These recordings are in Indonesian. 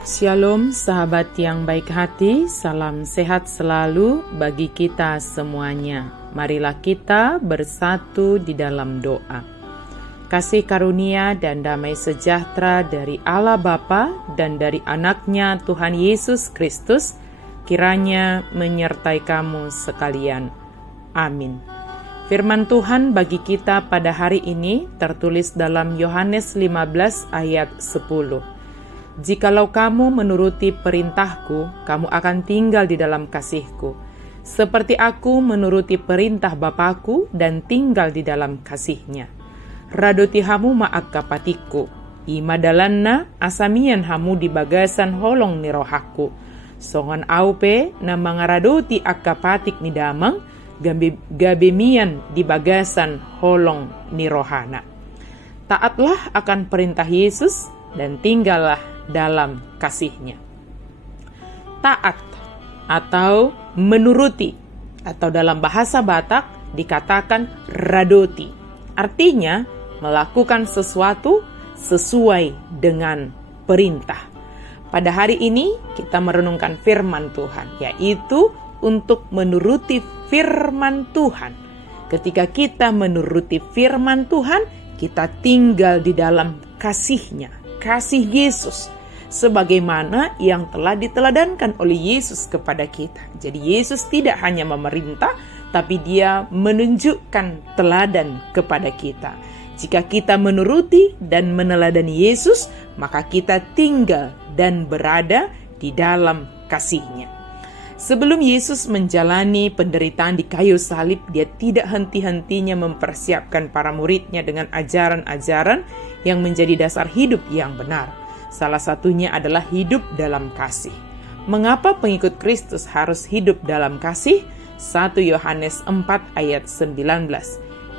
Shalom sahabat yang baik hati, salam sehat selalu bagi kita semuanya. Marilah kita bersatu di dalam doa. Kasih karunia dan damai sejahtera dari Allah Bapa dan dari anaknya Tuhan Yesus Kristus kiranya menyertai kamu sekalian. Amin. Firman Tuhan bagi kita pada hari ini tertulis dalam Yohanes 15 ayat 10. Jikalau kamu menuruti perintahku, kamu akan tinggal di dalam kasihku. Seperti aku menuruti perintah Bapakku dan tinggal di dalam kasihnya. Radoti hamu ma'akka patiku, imadalanna asamian hamu di bagasan holong ni rohaku. Songan aupe na mangaradoti akka patik ni damang, gabemian di bagasan holong ni rohana. Taatlah akan perintah Yesus dan tinggallah dalam kasihnya. Taat atau menuruti atau dalam bahasa Batak dikatakan radoti. Artinya melakukan sesuatu sesuai dengan perintah. Pada hari ini kita merenungkan firman Tuhan, yaitu untuk menuruti firman Tuhan. Ketika kita menuruti firman Tuhan, kita tinggal di dalam kasihnya, kasih Yesus, sebagaimana yang telah diteladankan oleh Yesus kepada kita. Jadi Yesus tidak hanya memerintah, tapi dia menunjukkan teladan kepada kita. Jika kita menuruti dan meneladani Yesus, maka kita tinggal dan berada di dalam kasih-Nya. Sebelum Yesus menjalani penderitaan di kayu salib, dia tidak henti-hentinya mempersiapkan para muridnya dengan ajaran-ajaran yang menjadi dasar hidup yang benar. Salah satunya adalah hidup dalam kasih. Mengapa pengikut Kristus harus hidup dalam kasih? 1 Yohanes 4 ayat 19.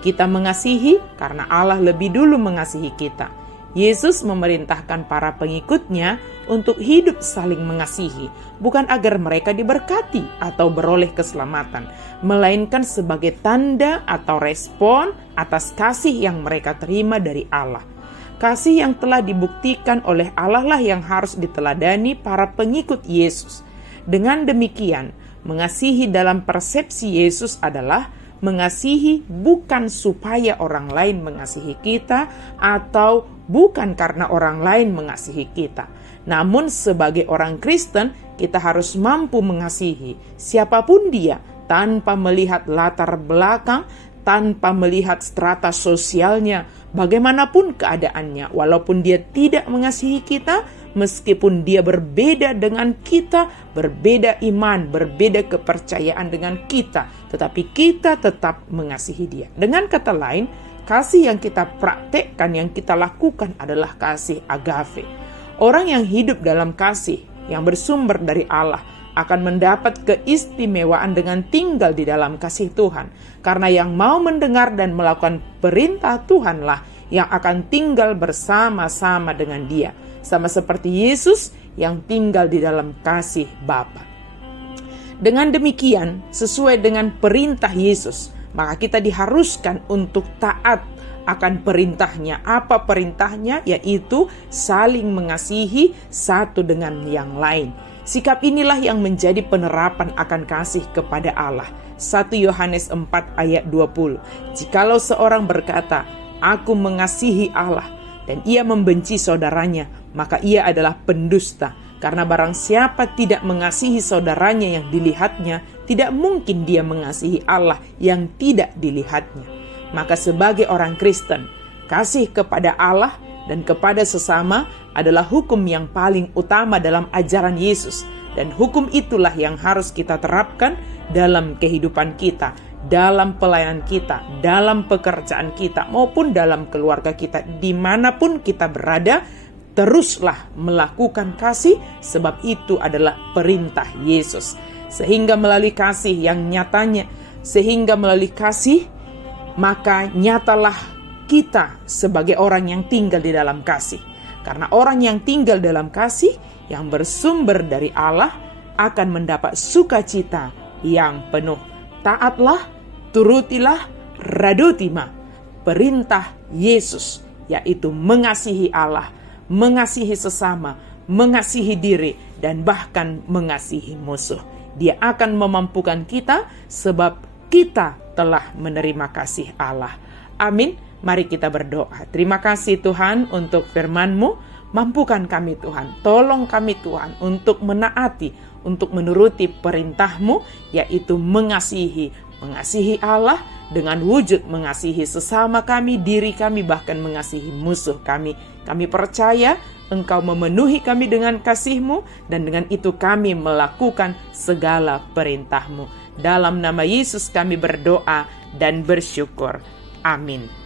Kita mengasihi karena Allah lebih dulu mengasihi kita. Yesus memerintahkan para pengikutnya untuk hidup saling mengasihi, bukan agar mereka diberkati atau beroleh keselamatan, melainkan sebagai tanda atau respon atas kasih yang mereka terima dari Allah. Kasih yang telah dibuktikan oleh Allah lah yang harus diteladani para pengikut Yesus. Dengan demikian, mengasihi dalam persepsi Yesus adalah mengasihi bukan supaya orang lain mengasihi kita atau bukan karena orang lain mengasihi kita. Namun sebagai orang Kristen, kita harus mampu mengasihi siapapun dia tanpa melihat latar belakang, tanpa melihat strata sosialnya, bagaimanapun keadaannya, walaupun dia tidak mengasihi kita, meskipun dia berbeda dengan kita, berbeda iman, berbeda kepercayaan dengan kita, tetapi kita tetap mengasihi dia. Dengan kata lain, kasih yang kita praktekkan, yang kita lakukan adalah kasih agape. Orang yang hidup dalam kasih yang bersumber dari Allah akan mendapat keistimewaan dengan tinggal di dalam kasih Tuhan. Karena yang mau mendengar dan melakukan perintah Tuhanlah yang akan tinggal bersama-sama dengan dia. Sama seperti Yesus yang tinggal di dalam kasih Bapa. Dengan demikian, sesuai dengan perintah Yesus, maka kita diharuskan untuk taat akan perintahnya. Apa perintahnya? Yaitu saling mengasihi satu dengan yang lain. Sikap inilah yang menjadi penerapan akan kasih kepada Allah. 1 Yohanes 4 ayat 20. Jikalau seorang berkata, aku mengasihi Allah, dan ia membenci saudaranya, maka ia adalah pendusta. Karena barang siapa tidak mengasihi saudaranya yang dilihatnya, tidak mungkin dia mengasihi Allah yang tidak dilihatnya. Maka sebagai orang Kristen, kasih kepada Allah dan kepada sesama adalah hukum yang paling utama dalam ajaran Yesus. Dan hukum itulah yang harus kita terapkan dalam kehidupan kita, dalam pelayanan kita, dalam pekerjaan kita, maupun dalam keluarga kita. Dimanapun kita berada, teruslah melakukan kasih, sebab itu adalah perintah Yesus. Sehingga melalui kasih yang nyatanya, maka nyatalah kita sebagai orang yang tinggal di dalam kasih. Karena orang yang tinggal dalam kasih yang bersumber dari Allah akan mendapat sukacita yang penuh. Taatlah, turutilah, radotima perintah Yesus, yaitu mengasihi Allah, mengasihi sesama, mengasihi diri, dan bahkan mengasihi musuh. Dia akan memampukan kita sebab kita telah menerima kasih Allah. Amin. Mari kita berdoa. Terima kasih Tuhan untuk firman-Mu. Mampukan kami Tuhan, tolong kami Tuhan untuk menaati, untuk menuruti perintah-Mu, yaitu mengasihi Allah dengan wujud mengasihi sesama kami, diri kami, bahkan mengasihi musuh kami. Kami percaya Engkau memenuhi kami dengan kasih-Mu, dan dengan itu kami melakukan segala perintah-Mu. Dalam nama Yesus kami berdoa dan bersyukur. Amin.